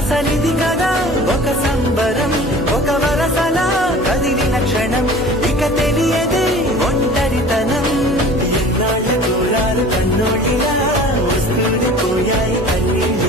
అసలిది కదా ఒక సంబరం, ఒక వరసలా కదిలిన క్షణం, ఇక తెలియదే ఒంటరితనం. ఎన్నాళ్ళ దూరాలు కన్నోటిలా వస్తూనే పోయాయి కన్నీళ్ళు.